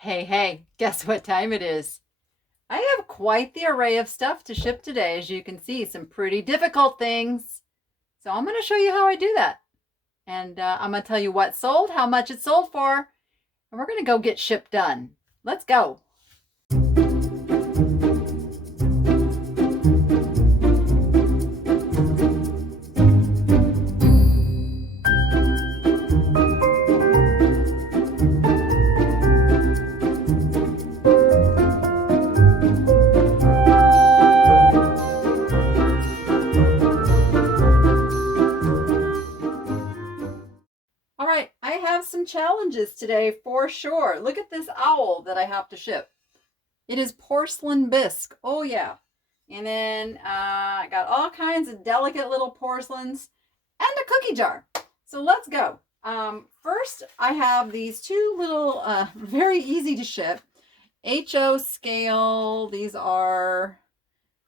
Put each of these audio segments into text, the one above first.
Hey, hey, guess what time it is? I have quite the array of stuff to ship today, as you can see, some pretty difficult things. So I'm going to show you how I do that. And I'm going to tell you what sold, how much it sold for, and we're going to go get shipped done. Let's go. All right, I have some challenges today for sure. Look at this owl that I have to ship. It is porcelain bisque. Oh, yeah. And then I got all kinds of delicate little porcelains and a cookie jar. So let's go. First, I have these two little, very easy to ship HO scale. These are,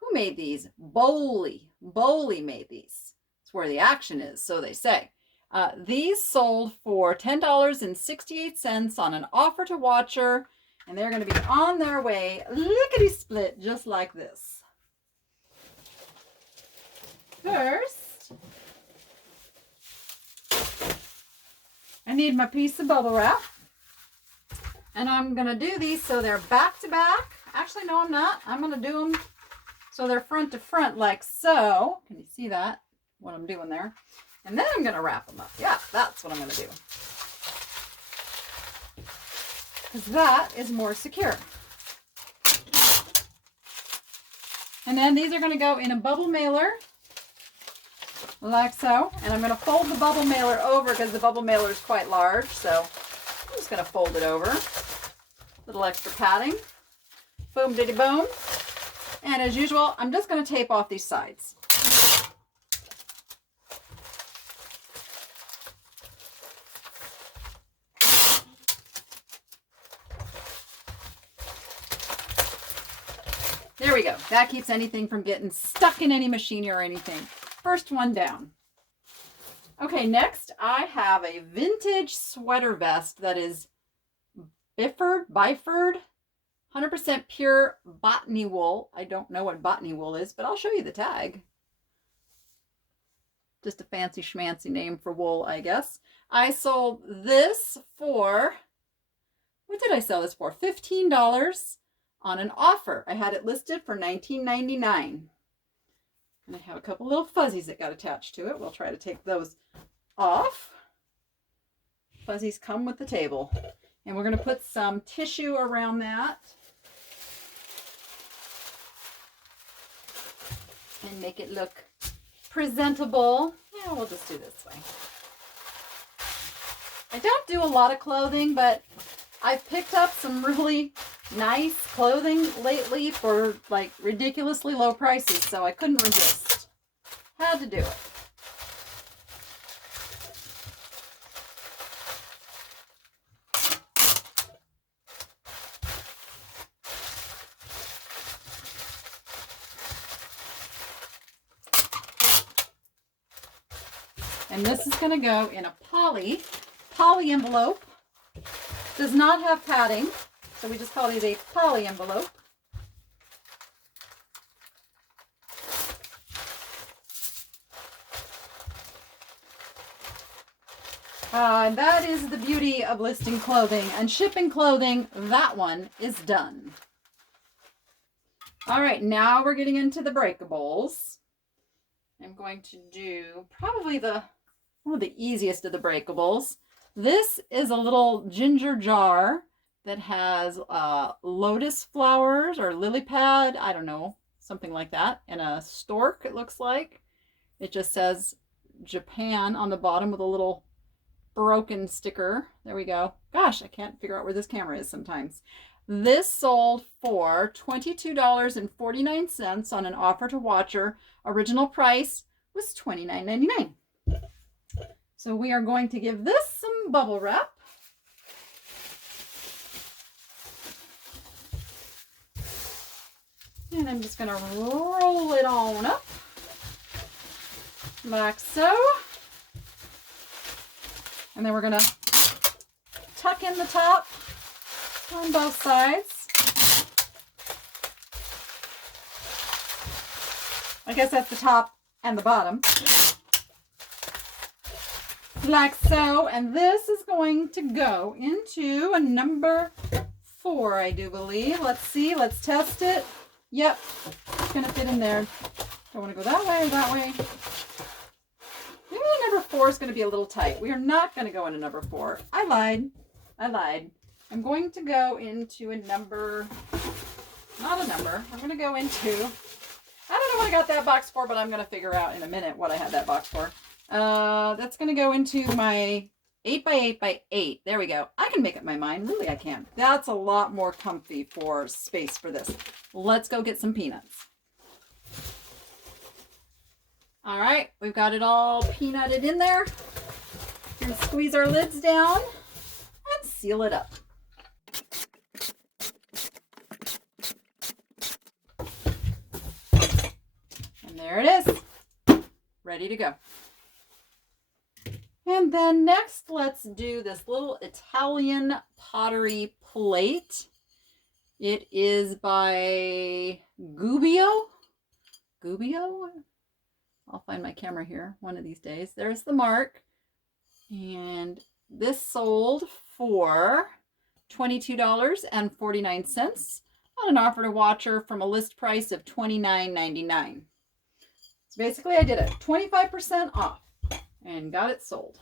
who made these? Bowley. Bowley made these. It's where the action is, so they say. These sold for $10.68 on an offer to watcher, and they're going to be on their way lickety split just like this. First, I need my piece of bubble wrap, and I'm going to do these so they're back to back. Actually, no, I'm not. I'm going to do them so they're front to front like so. Can you see that? What I'm doing there? And then I'm going to wrap them up. Yeah, that's what I'm going to do. Because that is more secure. And then these are going to go in a bubble mailer, like so. And I'm going to fold the bubble mailer over because the bubble mailer is quite large. So I'm just going to fold it over. Little extra padding. Boom, diddy boom. And as usual, I'm just going to tape off these sides. There we go. That keeps anything from getting stuck in any machine or anything. First one down. Okay, next I have a vintage sweater vest that is Biford, 100% pure botany wool. I don't know what botany wool is, but I'll show you the tag. Just a fancy schmancy name for wool, I guess. I sold this for, what did I sell this for? $15 on an offer. I had it listed for $19.99. And I have a couple little fuzzies that got attached to it. We'll try to take those off. Fuzzies come with the table. And we're going to put some tissue around that. And make it look presentable. Yeah, we'll just do this way. I don't do a lot of clothing, but I've picked up some really nice clothing lately for like ridiculously low prices, so I couldn't resist. Had to do it. And this is going to go in a poly envelope. Does not have padding, so we just call these a poly envelope. That is the beauty of listing clothing and shipping clothing. That one is done. All right, now we're getting into the breakables. I'm going to do probably one of the easiest of the breakables. This is a little ginger jar that has lotus flowers or lily pad, I don't know, something like that, and a stork, it looks like. It just says Japan on the bottom with a little broken sticker. There we go. Gosh, I can't figure out where this camera is sometimes. This sold for $22.49 on an offer to watcher. Original price was $29.99. So we are going to give this some bubble wrap. And I'm just going to roll it on up like so. And then we're going to tuck in the top on both sides. I guess that's the top and the bottom. Like so. And this is going to go into a number 4, I do believe. Let's see. Let's test it. Yep. It's going to fit in there. I want to go that way or that way. Maybe number 4 is going to be a little tight. We are not going to go into number 4. I lied. I'm going to go into a number, not a number. I'm going to go into, I don't know what I got that box for, but I'm going to figure out in a minute what I had that box for. That's going to go into my 8x8x8. There we go. I can make up my mind. Really, I can. That's a lot more comfy for space for this. Let's go get some peanuts. All right, we've got it all peanutted in there. We're going to squeeze our lids down and seal it up. And there it is, ready to go. And then next, let's do this little Italian pottery plate. It is by Gubbio. I'll find my camera here one of these days. There's the mark. And this sold for $22.49 on an offer to watcher from a list price of $29.99. So basically I did it 25% off and got it sold.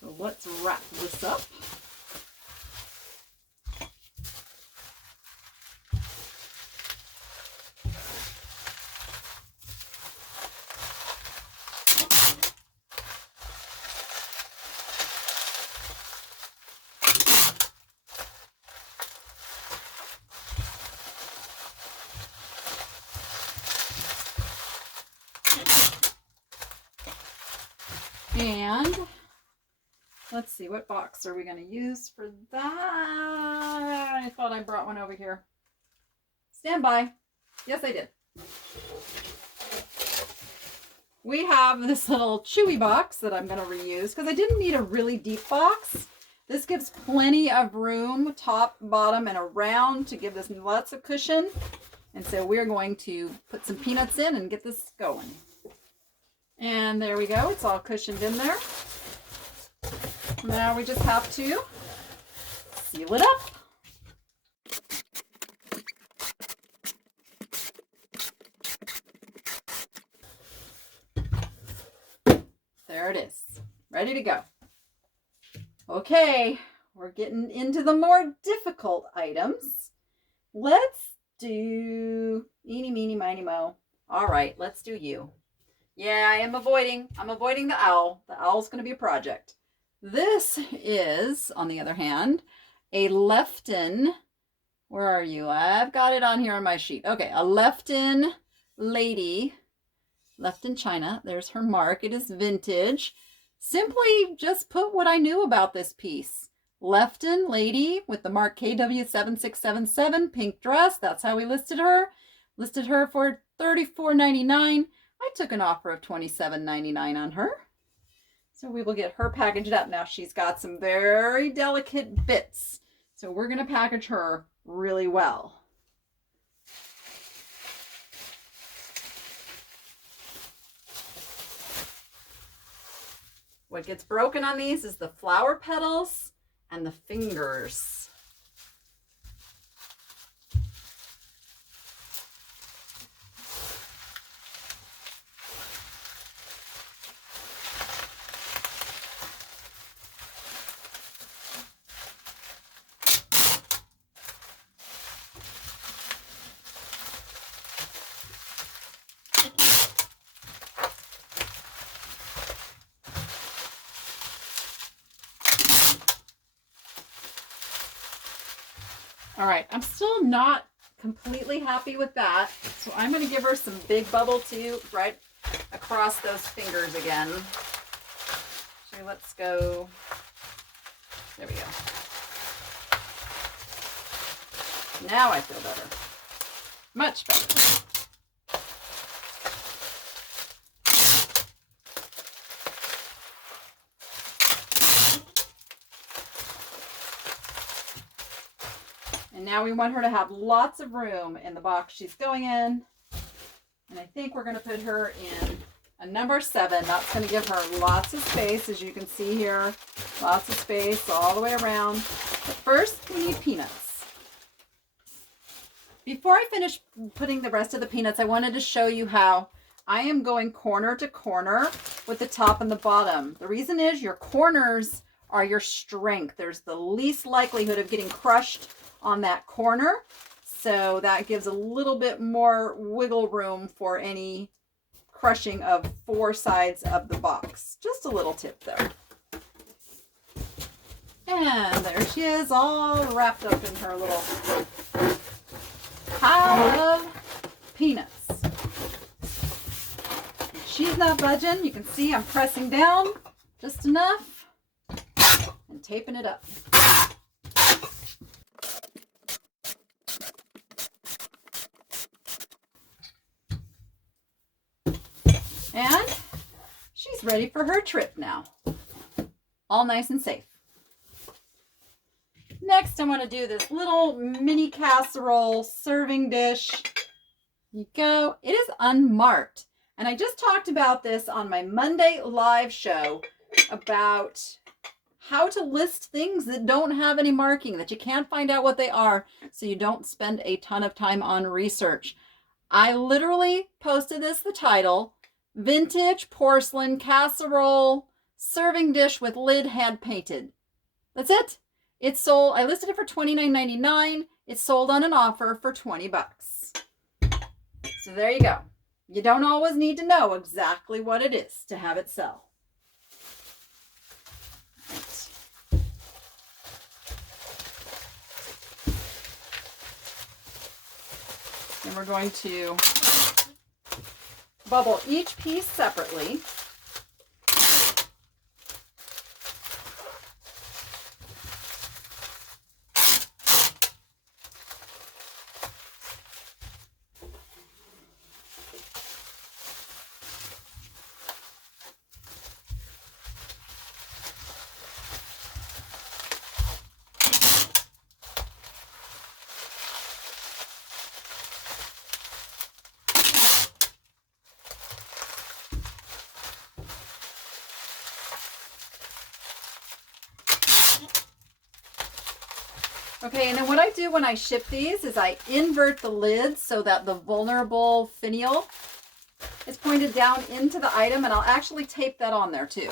So let's wrap this up. And let's see, what box are we going to use for that? I thought I brought one over here. Stand by. Yes, I did. We have this little chewy box that I'm going to reuse because I didn't need a really deep box. This gives plenty of room, top, bottom, and around to give this lots of cushion. And so we're going to put some peanuts in and get this going. And there we go. It's all cushioned in there. Now we just have to seal it up. There it is. Ready to go. Okay, we're getting into the more difficult items. Let's do eeny, meeny, miny, mo. All right, let's do you. Yeah, I'm avoiding the owl. The owl's going to be a project. This is, on the other hand, a Lefton. Where are you? I've got it on here on my sheet. Okay, a Lefton lady. Lefton China. There's her mark. It is vintage. Simply just put what I knew about this piece. Lefton lady with the mark KW7677, pink dress. That's how we listed her. Listed her for $34.99. I took an offer of $27.99 on her. So we will get her packaged up. Now she's got some very delicate bits. So we're going to package her really well. What gets broken on these is the flower petals and the fingers. All right, I'm still not completely happy with that. So I'm going to give her some big bubble too, right across those fingers again. So let's go. There we go. Now I feel better. Much better. And now we want her to have lots of room in the box she's going in. And I think we're going to put her in a number 7. That's going to give her lots of space, as you can see here. Lots of space all the way around. But first, we need peanuts. Before I finish putting the rest of the peanuts, I wanted to show you how I am going corner to corner with the top and the bottom. The reason is your corners are your strength. There's the least likelihood of getting crushed on that corner. So that gives a little bit more wiggle room for any crushing of 4 sides of the box. Just a little tip there. And there she is, all wrapped up in her little pile of peanuts. She's not budging. You can see I'm pressing down just enough and taping it up. And she's ready for her trip now. All nice and safe. Next, I want to do this little mini casserole serving dish. Here you go. It is unmarked. And I just talked about this on my Monday live show about how to list things that don't have any marking, that you can't find out what they are, so you don't spend a ton of time on research. I literally posted the title, Vintage Porcelain Casserole Serving Dish with Lid Hand Painted. That's it. It's sold, I listed it for $29.99. It's sold on an offer for $20. So there you go. You don't always need to know exactly what it is to have it sell. Right. And we're going to bubble each piece separately. Okay, and then what I do when I ship these is I invert the lid so that the vulnerable finial is pointed down into the item, and I'll actually tape that on there too.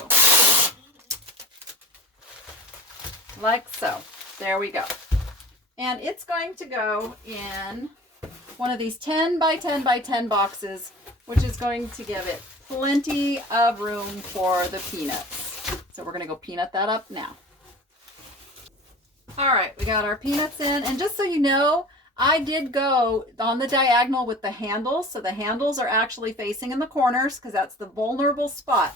Like so. There we go. And it's going to go in one of these 10 by 10 by 10 boxes, which is going to give it plenty of room for the peanuts. So we're going to go peanut that up now. All right, we got our peanuts in, and just so you know, I did go on the diagonal with the handles, so the handles are actually facing in the corners because that's the vulnerable spot,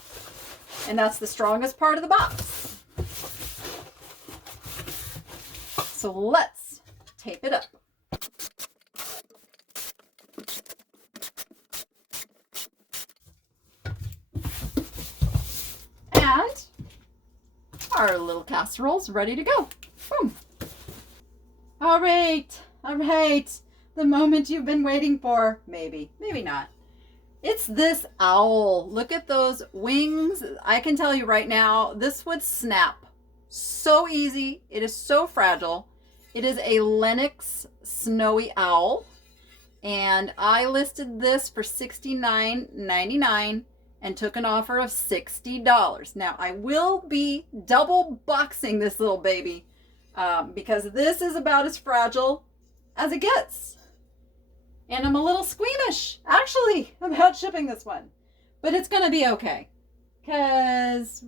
and that's the strongest part of the box. So let's tape it up. And our little casserole's ready to go. Boom. All right. The moment you've been waiting for. Maybe not. It's this owl. Look at those wings. I can tell you right now, this would snap so easy. It is so fragile. It is a Lenox snowy owl. And I listed this for $69.99 and took an offer of $60. Now, I will be double boxing this little baby. Because this is about as fragile as it gets. And I'm a little squeamish, actually, about shipping this one. But it's going to be okay. Because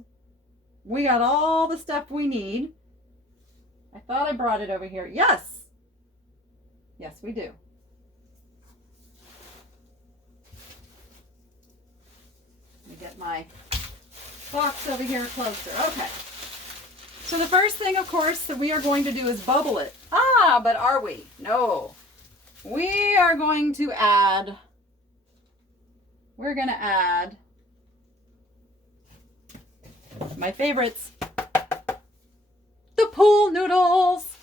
we got all the stuff we need. I thought I brought it over here. Yes, we do. Let me get my box over here closer. Okay. So the first thing, of course, that we are going to do is bubble it. But are we? No. We are going to add, my favorites, the pool noodles.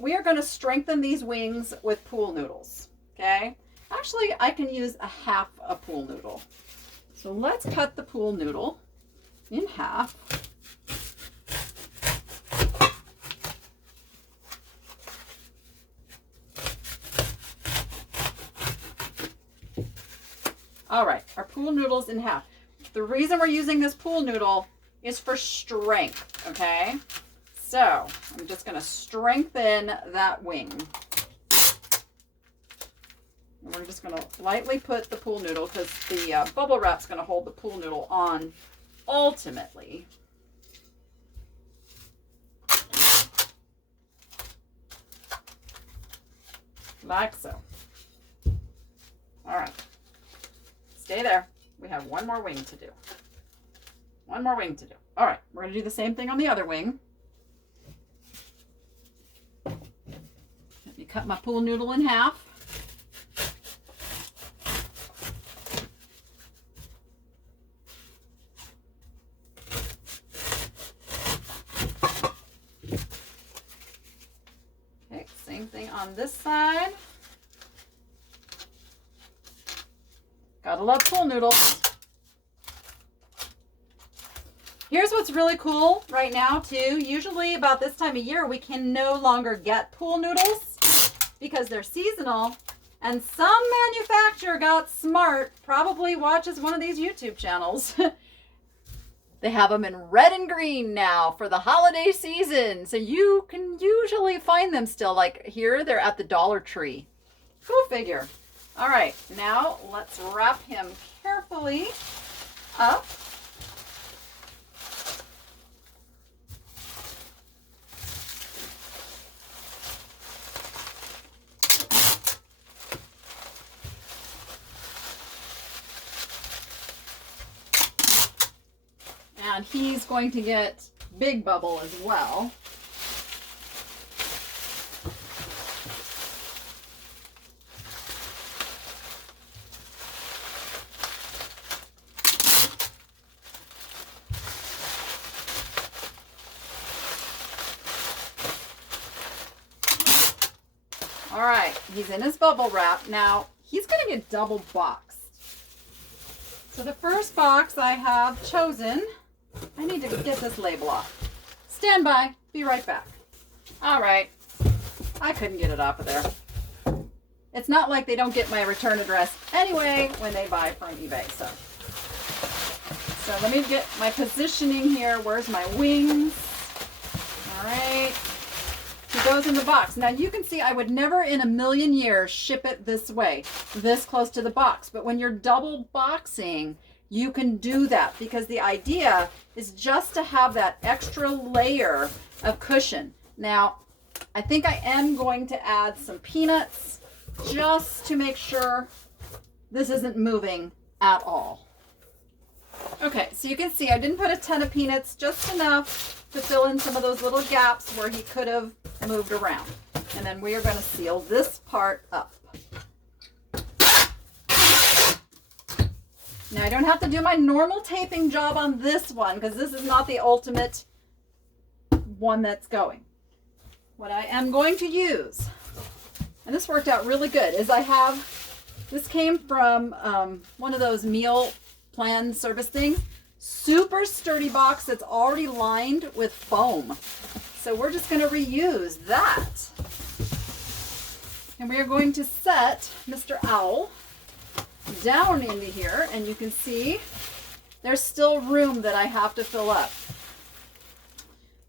we are going to strengthen these wings with pool noodles. Okay. Actually, I can use a half a pool noodle. So let's cut the pool noodle in half. All right, our pool noodle's in half. The reason we're using this pool noodle is for strength, okay? So I'm just gonna strengthen that wing. And we're just gonna lightly put the pool noodle because the bubble wrap's gonna hold the pool noodle on ultimately. Like so. All right. Stay there. We have one more wing to do. One more wing to do. All right, we're going to do the same thing on the other wing. Let me cut my pool noodle in half. Okay, same thing on this side. Gotta love pool noodles. Here's what's really cool right now too. Usually about this time of year, we can no longer get pool noodles because they're seasonal. And some manufacturer got smart, probably watches one of these YouTube channels. They have them in red and green now for the holiday season. So you can usually find them still. Like here, they're at the Dollar Tree. Go figure. All right, now let's wrap him carefully up. And he's going to get Big Bubble as well. All right, he's in his bubble wrap. Now, he's going to get double boxed. So the first box I have chosen, I need to get this label off. Stand by, be right back. All right, I couldn't get it off of there. It's not like they don't get my return address anyway when they buy from eBay. So let me get my positioning here. Where's my wings? All right. He goes in the box. Now you can see I would never in a million years ship it this way, this close to the box. But when you're double boxing, you can do that because the idea is just to have that extra layer of cushion. Now, I think I am going to add some peanuts just to make sure this isn't moving at all. Okay, so you can see I didn't put a ton of peanuts, just enough to fill in some of those little gaps where he could have moved around. And then we are going to seal this part up. Now I don't have to do my normal taping job on this one because this is not the ultimate one that's going. What I am going to use, and this worked out really good, is I have, this came from one of those meal plan service things. Super sturdy box that's already lined with foam. So we're just going to reuse that. And we are going to set Mr. Owl down into here, and you can see there's still room that I have to fill up.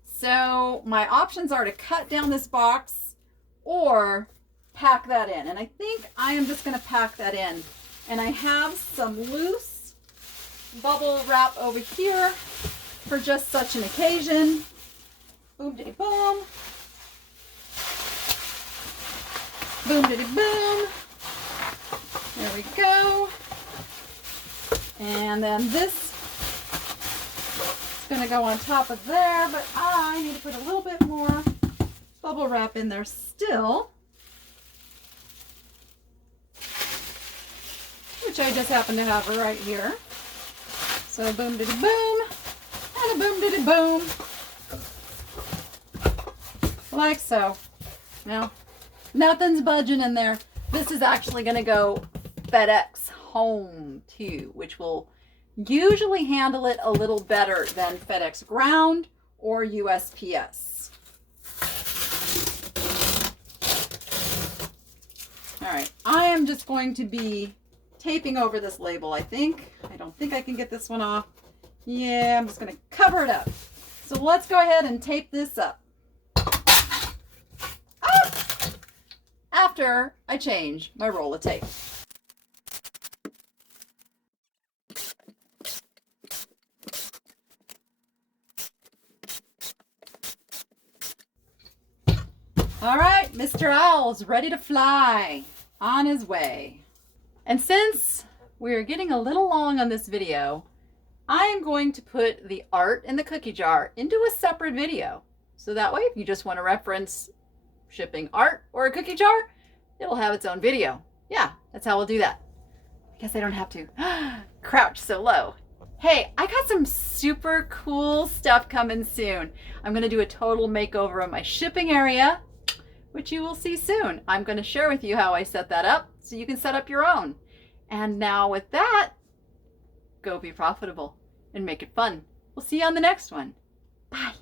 So my options are to cut down this box or pack that in. And I think I am just going to pack that in. And I have some loose bubble wrap over here for just such an occasion. Boom diddy boom. Boom diddy boom. There we go. And then this is going to go on top of there, but I need to put a little bit more bubble wrap in there still, which I just happen to have right here. So boom diddy boom and a boom diddy boom. Like so. No, nothing's budging in there. This is actually going to go FedEx home too, which will usually handle it a little better than FedEx ground or USPS. All right, I am just going to be taping over this label, I think. I don't think I can get this one off. Yeah, I'm just going to cover it up. So let's go ahead and tape this up. After I change my roll of tape. All right, Mr. Owl's ready to fly on his way. And since we're getting a little long on this video, I am going to put the art in the cookie jar into a separate video. So that way, if you just want to reference shipping art or a cookie jar, it'll have its own video. Yeah, that's how we'll do that. I guess I don't have to crouch so low. Hey, I got some super cool stuff coming soon. I'm going to do a total makeover of my shipping area, which you will see soon. I'm going to share with you how I set that up so you can set up your own. And now with that, go be profitable and make it fun. We'll see you on the next one. Bye.